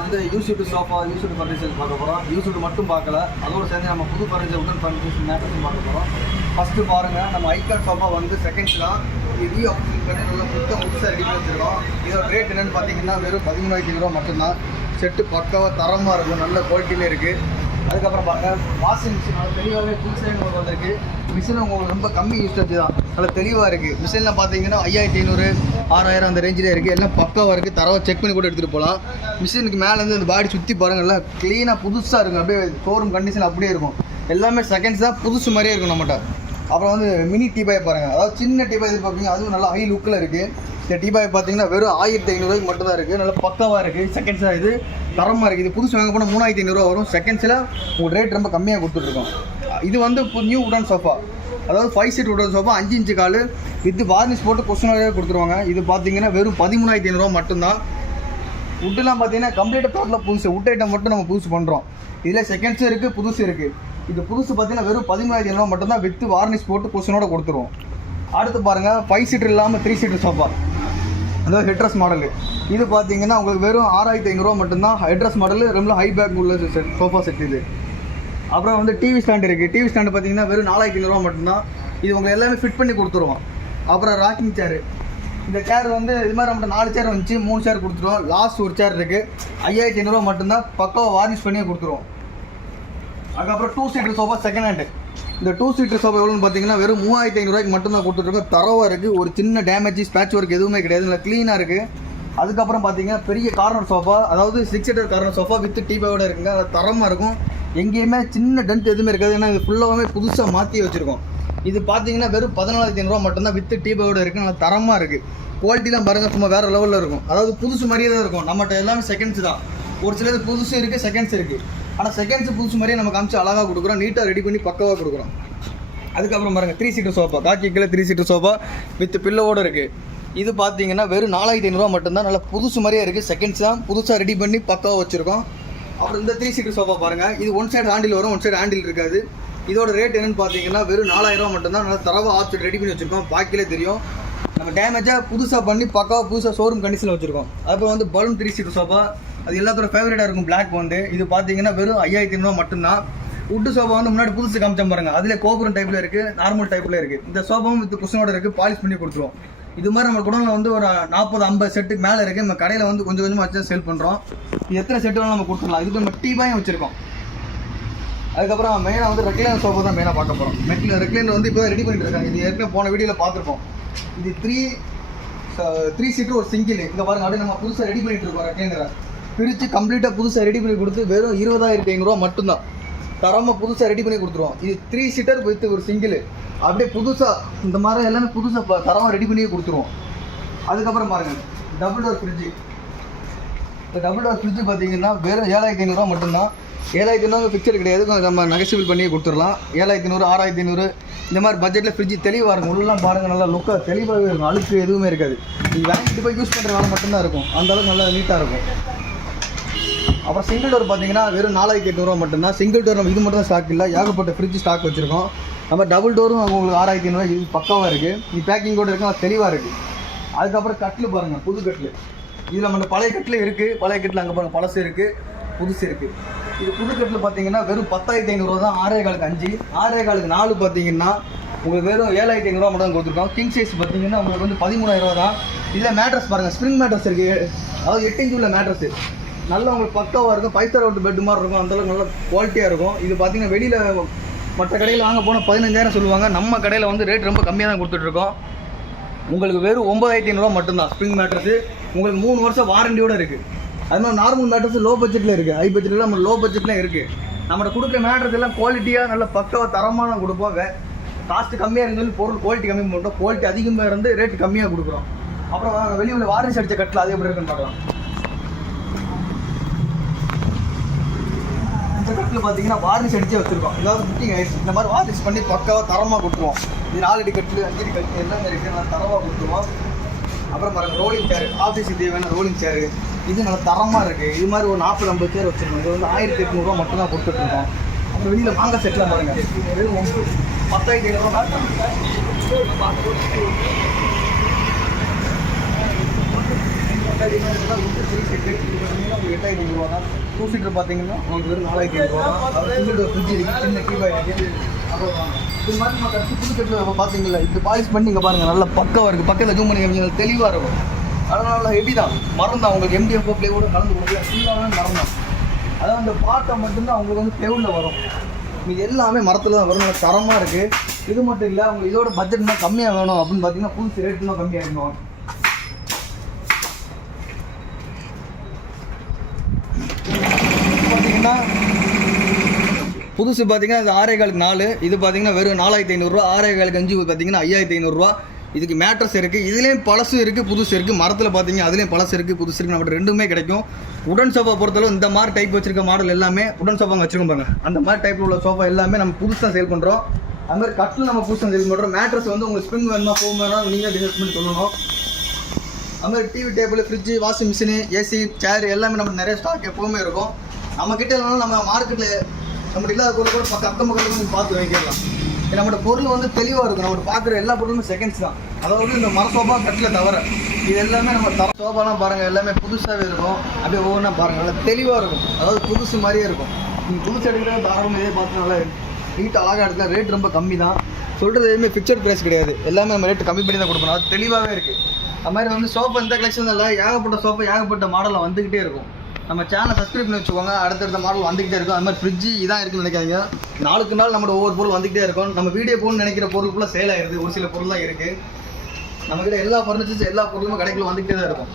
வந்து used sofa used furniture பார்க்க போகிறோம். யூஸ்டு மட்டும் பார்க்கல, அதோடு சேர்ந்து நம்ம புது ஃபர்னிச்சர் உடன் ஃபர்னிச்சர் மேட்டர்ஸும் பார்க்க போகிறோம். ஃபஸ்ட்டு பாருங்கள், நம்ம ஐகான் சோஃபா வந்து செகண்ட்ஸ் தான். இது ரீஆப்ஷன் பண்ணி நல்லா புதுசாக ரெடி பண்ணி வச்சுருக்கோம். இதோட ரேட் என்னென்னு பார்த்தீங்கன்னா வெறும் 13,500 ரூபா மட்டும்தான். செட்டு பக்காவாக தரமாக இருக்கும், நல்ல குவாலிட்டியில் இருக்குது. அதுக்கப்புறம் பாருங்கள், வாஷிங் மிஷின் நல்லா தெளிவாகவே புதுசாக உங்களுக்கு வந்திருக்கு. மிஷின் உங்களுக்கு ரொம்ப கம்மி யூஸ்டேஜ் தான், நல்லா தெளிவாக இருக்குது. மிஷினில் பார்த்தீங்கன்னா 5,500 6,000 அந்த ரேஞ்சில் இருக்குது. எல்லாம் பக்காவாக இருக்குது, தரவை செக் பண்ணி கூட எடுத்துகிட்டு போகலாம். மிஷினுக்கு மேலேருந்து அந்த பாடி சுற்றி பாருங்கள், நல்லா க்ளீனாக புதுசாக இருக்கும். அப்படியே ஷோரூம் கண்டிஷன் அப்படியே இருக்கும். எல்லாமே செகண்ட்ஸ் தான், புதுசு மாதிரியே இருக்கும் நம்மகிட்ட. அப்புறம் வந்து மினி டீபாய் பாருங்கள், அதாவது சின்ன டீபாய் இது பார்ப்பீங்க, அதுவும் நல்லா ஹை லுக்கில் இருக்குது. இந்த டீபாய் பார்த்தீங்கன்னா வெறும் 1,500 ரூபாய்க்கு மட்டும் தான் இருக்குது. நல்லா பக்காவாக இருக்குது. செகண்ட்ஸாக இது தரமாக இருக்குது. இது புதுசு வாங்க போனால் 3,500 ரூபா வரும். செகண்ட்ஸில் உங்களுக்கு ரேட் ரொம்ப கம்மியாக கொடுத்துட்ருக்கோம். இது வந்து நியூ உடன் சோஃபா, அதாவது 5 சீட் உடன் sofa, 5 inch call with varnish போட்டு கொஸ்டினாவே கொடுத்துருவாங்க. இது பார்த்தீங்கன்னா வெறும் 13,500 ரூபா மட்டும்தான். வுட்டுலாம் பார்த்தீங்கன்னா கம்ப்ளீட்டாக டோட்டலாக புதுசு. வுட் ஐட்டம் மட்டும் நம்ம புதுசு பண்ணுறோம். இதில் செகண்ட்ஸும் இருக்குது, புதுசு இருக்குது. இது புதுசு பார்த்தீங்கன்னா வெறும் 13,500 ரூபா மட்டும்தான் வித் வார்னிஷ் போட்டு கொஸ்டினோட கொடுத்துருவோம். அடுத்து பாருங்கள், 5 சீட்டர் இல்லாமல் 3 சீட்டர் சோஃபா, அதாவது ஹெட்ரஸ் மாடலு. இது பார்த்தீங்கன்னா உங்களுக்கு வெறும் 6,500 ரூபா மட்டும்தான். ஹெட்ரஸ் மாடலு ரொம்ப ஹை பேக் உள்ள சோஃபா செட் இது. அப்புறம் வந்து டிவி ஸ்டாண்ட் இருக்குது. டிவி ஸ்டாண்டு பார்த்தீங்கன்னா வெறும் 4,500 ரூபா மட்டும்தான். இது உங்களுக்கு எல்லாமே ஃபிட் பண்ணி கொடுத்துருவோம். அப்புறம் ராக்கிங் சேரு, இந்த சேர் வந்து இது மாதிரி நம்மகிட்ட 4 சேர் வந்துச்சு, 3 சேர் கொடுத்துருவோம். லாஸ்ட் ஒரு சேர் இருக்குது, 5,500 ரூபா மட்டும்தான். பக்காவாக வார்னிஷ் பண்ணியே கொடுத்துருவோம். அதுக்கப்புறம் 2 சீட்டர் சோஃபா செகண்ட் ஹேண்டு. இந்த 2 சீட்டர் சோஃபா எவ்வளோன்னு பார்த்தீங்கன்னா வெறும் 3,500 ரூபாய்க்கு மட்டும்தான் கொடுத்துட்ருக்கோம். தரவாக இருக்குது, ஒரு சின்ன டேமேஜ் ஸ்பேட்ச் ஒர்க் எதுவுமே கிடையாது, நல்லா க்ளீனாக இருக்குது. அதுக்கப்புறம் பார்த்தீங்கன்னா பெரிய கார்னர் சோஃபா, அதாவது 6 சீட்டர் கார்னர் சோஃபா வித் டீபாயோட இருக்குங்க. அது தரமாக இருக்கும், எங்கேயுமே சின்ன டென்ட் எதுவுமே இருக்காது. ஏன்னா இது ஃபுல்லாகவே புதுசாக மாற்றி வச்சுருக்கோம். இது பார்த்தீங்கன்னா வெறும் 14,500 ரூபா மட்டும்தான் வித் டீபாயோட இருக்குது. நல்லா தரமாக இருக்குது. குவாலிட்டிலாம் பாருங்கள், சும்மா வேறு லெவலில் இருக்கும். அதாவது புதுசு மாதிரியே தான் இருக்கும். நம்மகிட்ட எல்லாமே செகண்ட்ஸ் தான். ஒரு சிலது புதுசு இருக்குது, செகண்ட்ஸ் இருக்குது. ஆனால் செகண்ட்ஸ் புதுசு மாதிரியே நம்ம காமிச்சு அழகாக கொடுக்குறோம், நீட்டாக ரெடி பண்ணி பக்காவாக கொடுக்குறோம். அதுக்கப்புறம் பாருங்கள், 3 சீட்டர் சோஃபா, காக்கி கீழே 3 சீட்டர் சோஃபா வித் பில்லோடு இருக்குது. இது பார்த்தீங்கன்னா வெறும் 4,500 ரூபா மட்டும்தான். நல்லா புதுசு மாதிரியே இருக்குது. செகண்ட்ஸ் தான், புதுசாக ரெடி பண்ணி பக்காவாக வச்சுருக்கோம். அப்புறம் இந்த 3 சீட்டர் சோஃபா பாருங்கள், இது ஒன் சைடு ஹேண்டில் வரும், ஒன் சைடு ஹேண்டில் இருக்காது. இதோட ரேட் என்னென்னு பார்த்தீங்கன்னா வெறும் 4,000 ரூபா மட்டும்தான். நல்லா தரவாக ஆப்ஷன் ரெடி பண்ணி வச்சுருக்கோம். பாக்கிலே தெரியும், நம்ம டேமேஜாக புதுசாக பண்ணி பக்காவாக புதுசாக ஷோரூம் கண்டிஷனில் வச்சுருக்கோம். அப்புறம் வந்து பலூன் 3 சீட்டர் சோஃபா, அது எல்லாத்தோட ஃபேவரட்டாக இருக்கும். பிளாக் வந்து இது பார்த்தீங்கன்னா வெறும் 5,500 ரூபா மட்டும்தான். வுட்டு சோஃபா வந்து முன்னாடி புதுசு காமிச்சோம் பாருங்கள், அதில் கோபுரம் டைப்பில் இருக்குது, நார்மல் டைப்பில் இருக்குது. இந்த சோஃபாவும் வித் குஷனோட இருக்குது, பாலிஷ் பண்ணி கொடுத்துருவோம். இது மாதிரி நம்ம குடோனில் வந்து ஒரு 40-50 செட்டுக்கு மேலே இருக்குது. நம்ம கடையில் வந்து கொஞ்சம் கொஞ்சமாக வச்சு செல் பண்ணுறோம். இது எத்தனை செட்டு வேணாலும் நம்ம கொடுத்துடலாம். இதுக்கு நம்ம டீபாயும் வச்சுருக்கோம். அதுக்கப்புறம் மெயினாக வந்து ரெக்லைனர் சோஃபா தான் மெயினாக பார்க்க போகிறோம். ரெக்லைனர் வந்து இப்போ தான் ரெடி பண்ணிட்டு இருக்காங்க. இது ஏற்கனவே போன வீடியோவில் பார்த்துருப்போம். இது 3 சீட்டர் ஒரு சிங்கிள். இங்கே பாருங்கள், அப்படியே நம்ம புதுசாக ரெடி பண்ணிட்டு இருக்கோம். ரெக்லைனரை பிரித்து கம்ப்ளீட்டாக புதுசாக ரெடி பண்ணி கொடுத்து வெறும் 20,500 ரூபா மட்டும்தான். தரமாக புதுசாக ரெடி பண்ணி கொடுத்துருவோம். இது 3 சீட்டர் வித் ஒரு சிங்கிள். அப்படியே புதுசாக இந்த மாதிரி எல்லாமே புதுசாக தரமாக ரெடி பண்ணியே கொடுத்துருவோம். அதுக்கப்புறம் பாருங்கள், டபுள் டோர் ஃப்ரிட்ஜு. இந்த டபுள் டோர் ஃப்ரிட்ஜு பார்த்தீங்கன்னா வெறும் 7,500 ரூபா மட்டும்தான். 7,500 பிக்சர் கிடையாது, நம்ம நெகசிபிள் பண்ணியே கொடுத்துடலாம். 7,500 6,500 இந்த மாதிரி பட்ஜெட்டில் ஃப்ரிட்ஜ் தெளிவாக இருக்கும். உள்ளலாம் பாருங்கள், நல்லா லுக்காக தெளிவாகவே இருக்கும். அழுக்கு எதுவுமே இருக்காது. நீங்கள் வாங்கிட்டு போய் யூஸ் பண்ணுற வேலை மட்டும்தான் இருக்கும். அந்தளவுக்கு நல்லா நீட்டாக இருக்கும். அப்புறம் சிங்கிள் டோர் பார்த்தீங்கன்னா வெறும் 4,800 ரூபா மட்டும்தான். சிங்கிள் டோர் நம்ம இது மட்டும் தான் ஸ்டாக் இல்லை, ஏகப்பட்ட ஃப்ரிட்ஜ் ஸ்டாக் வச்சுருக்கோம். நம்ம டபுள் டோரும் உங்களுக்கு 6,500 இது பக்காவாக இருக்குது. இது பேக்கிங் கூட இருக்குது, தெளிவாக இருக்குது. அதுக்கப்புறம் கட்டில் பாருங்கள், புது கட்டில். இதில் நம்ம பழைய கட்டில் இருக்குது, பழைய கட்டில் அங்கே பாருங்கள், பழசு இருக்குது, புதுசு இருக்குது. இது புது கட்டில் பார்த்தீங்கன்னா வெறும் 10,500 ரூபா தான். 6,4க்கு 5, 6,4க்கு 4 பார்த்தீங்கன்னா உங்களுக்கு வெறும் 7,500 ரூபா மட்டும் தான் கொடுத்துருக்கோம். கிங் சைஸ் பார்த்தீங்கன்னா உங்களுக்கு வந்து 13,000 ரூபா தான். இதில் மேட்ரஸ் பாருங்கள், ஸ்ப்ரிங் மேட்ரஸ் இருக்குது, அதாவது 8 இன்ச்சு உள்ள மேட்ரஸு. நல்லா உங்களுக்கு பக்காவாக இருக்கும். 5 ஸ்டார் அவுட் பெட் மாதிரி இருக்கும். அந்தளவுக்கு நல்லா குவாலிட்டியாக இருக்கும். இது பார்த்தீங்கன்னா வெளியில் மற்ற கடையில் வாங்க போனால் 15,000 சொல்லுவாங்க. நம்ம கடையில் வந்து ரேட் ரொம்ப கம்மியாக தான் கொடுத்துட்ருக்கோம். உங்களுக்கு வெறும் 9,500 ரூபா மட்டும்தான். ஸ்ப்ரிங் மேட்ரஸு உங்களுக்கு 3 வருஷம் வாரண்டியோடு இருக்குது. அது மாதிரி நார்மல் மேட்ரஸ் லோ பட்ஜெட்டில் இருக்குது, ஹை பட்ஜெட்டில் நம்ம லோ பட்ஜெட்லாம் இருக்குது. நம்மகிட்ட கொடுக்குற மேட்ரஸ் எல்லாம் குவாலிட்டியாக நல்ல பக்காவாக தரமாக தான் கொடுப்போம். காஸ்ட்டு கம்மியாக இருந்தாலும் பொருள் குவாலிட்டி கம்மி பண்ணுறோம். குவாலிட்டி அதிகமாக இருந்து ரேட்டு கம்மியாக கொடுக்குறோம். அப்புறம் வெளியில் வாரிசு அடித்த கட்டில் அது எப்படி இருக்குன்னு பார்க்கலாம். இந்த கட்டில் பார்த்தீங்கன்னா வாரிசு அடிச்சே வச்சுருக்கோம். ஏதாவது புக்கிங் ஆயிடுச்சு, இந்த மாதிரி வாரிசு பண்ணி பக்காவாக தரமாக கொடுத்துருவோம். இது 4 அடி கட்டில் 5 அடி கட்டில் எல்லாமே இருக்குது, நல்லா தரமாக கொடுத்துருவோம். அப்புறம் பாருங்கள், ரோலிங் சேரு, ஆஃபீஸுக்கு தேவையான ரோலிங் சேரு. இது நல்லா தரமாக இருக்குது. இது மாதிரி ஒரு 40-50 சேர் வச்சுருக்கோம். இது வந்து 1,800 ரூபா மட்டும் தான் கொடுத்துட்ருக்கோம். அப்புறம் வெளியில் வாங்க செட்டில் பாருங்கள், வெறும் 10,500 ரூபா. அதிகமாக இருந்தால் உட்டு 3 சீட்டு இது பார்த்தீங்கன்னா உங்களுக்கு 8500 ரூபா தான். 2 சீட்டர் பார்த்தீங்கன்னா உங்களுக்கு வெறும் 4500 ரூபா தான். அது சிங்கிள் ஃப்ரிட்ஜ் இருக்குது, சின்ன கீபாய் இருக்குது. அப்புறம் இது மாதிரி நம்ம கட்டி புது கட்டில் பார்த்தீங்களா, இது பாலிஷ் பண்ணி இங்கே பாருங்கள் நல்லா பக்காவாக இருக்குது. பக்கத்தில் ஜூம் பண்ணி தெளிவாக இருக்கும். அதனால ஹெவி தான், மரம் தான். உங்களுக்கு MDF ப்ளே கூட கலந்து கொடுக்கல, ஃபுல்லாகவே மரம் தான். அதாவது அந்த பாட்டை மட்டும்தான் உங்களுக்கு வந்து பெவுளில் வரும். இது எல்லாமே மரத்தில் தான் வரும். நல்லா தரமாக இருக்குது. இது மட்டும் இல்லை, உங்களுக்கு இதோட பட்ஜெட்னா கம்மியாக வேணும் அப்படின்னு பார்த்தீங்கன்னா புதுசு ரேட்டுலாம் கம்மியாக இருக்கணும். பார்த்தீங்கன்னா புதுசு பார்த்தீங்கன்னா இது 6.4, இது பார்த்தீங்கன்னா வெறும் 4500 ரூபா. 6.5 பார்த்தீங்கன்னா 5500 ரூபா. இதுக்கு மேட்ரஸ் இருக்குது, இதுலேயும் பழசு இருக்குது புதுசு இருக்குது. மரத்தில் பார்த்தீங்கன்னா அதுலேயும் பழசு இருக்குது புதுசு இருக்குது. நம்மகிட்ட ரெண்டுமே கிடைக்கும். உடன் சோஃபா பொறுத்தளவு இந்த மாதிரி டைப் வச்சிருக்க மாடல் எல்லாமே உடன் சோஃபா வச்சுருக்கோம் பாருங்க. அந்த மாதிரி டைப்பில் உள்ள சோஃபா எல்லாமே நம்ம புதுசாக சேல் பண்ணுறோம். அது மாதிரி கட்டில் நம்ம புதுசாக சேல் பண்ணுறோம். மேட்ரஸ் வந்து உங்களுக்கு ஸ்ப்ரிங் வேணுமா ஃபோம் வேணும் நீங்கள் டிசைட் பண்ணி சொல்லணும். அது மாதிரி TV table, fridge, washing machine, AC, chair எல்லாமே நம்ம நிறைய ஸ்டாக் எப்போவுமே இருக்கும். நம்மக்கிட்ட இல்லைனாலும் நம்ம மார்க்கெட்டில் நம்மகிட்ட இல்லாத பொருள் கூட அக்கம் பக்கத்தில் நீங்கள் பார்த்து வாங்கிக்கலாம். நம்மளோட பொருள் வந்து தெளிவாக இருக்கும். நம்ம பார்க்குற எல்லா பொருளுமே செகண்ட்ஸ் தான். அதாவது இந்த மர சோஃபா கட்டில் தவிர இது எல்லாமே நம்ம சோஃபாலாம் பாருங்கள் எல்லாமே புதுசாகவே இருக்கும். அப்படியே ஒவ்வொன்றா பாருங்கள் நல்லா தெளிவாக இருக்கும். அதாவது புதுசு மாதிரியே இருக்கும். நீங்கள் புதுசு எடுக்கிற தாராளமாக இதே பார்த்து நல்லா நீட்டாக அழகாக எடுக்கலாம். ரேட் ரொம்ப கம்மி தான். சொல்கிறது எதுவுமே ஃபிக்ஸட் ப்ரைஸ் கிடையாது. எல்லாமே நம்ம ரேட்டு கம்மி பண்ணி தான் கொடுக்கணும். அது தெளிவாகவே இருக்குது. அது மாதிரி வந்து சோஃபா இந்த கலெக்ஷன் இல்லை, ஏகப்பட்ட சோஃபா ஏகப்பட்ட மாடலில் வந்துக்கிட்டே இருக்கும். நம்ம சேனலை சப்ஸ்கிரைப் பண்ணி வச்சுக்கோங்க. அடுத்தடுத்த மாடல் வந்துக்கிட்டே இருக்கும். அது மாதிரி ஃப்ரிட்ஜு இதான் இருக்குன்னு நினைக்காதீங்க. நாளுக்கு நாள் நம்மளோட ஒவ்வொரு பொருள் வந்துக்கிட்டே இருக்கும். நம்ம வீடியோ போகணும்னு நினைக்கிற பொருளுக்குள்ள சேல் ஆகிடுது. ஒரு சில பொருள் தான் இருக்குது. நம்மக்கிட்ட எல்லா ஃபர்னிச்சர்ஸ் எல்லா பொருளுமே கடைக்குள்ள வந்துக்கிட்டே தான் இருக்கும்.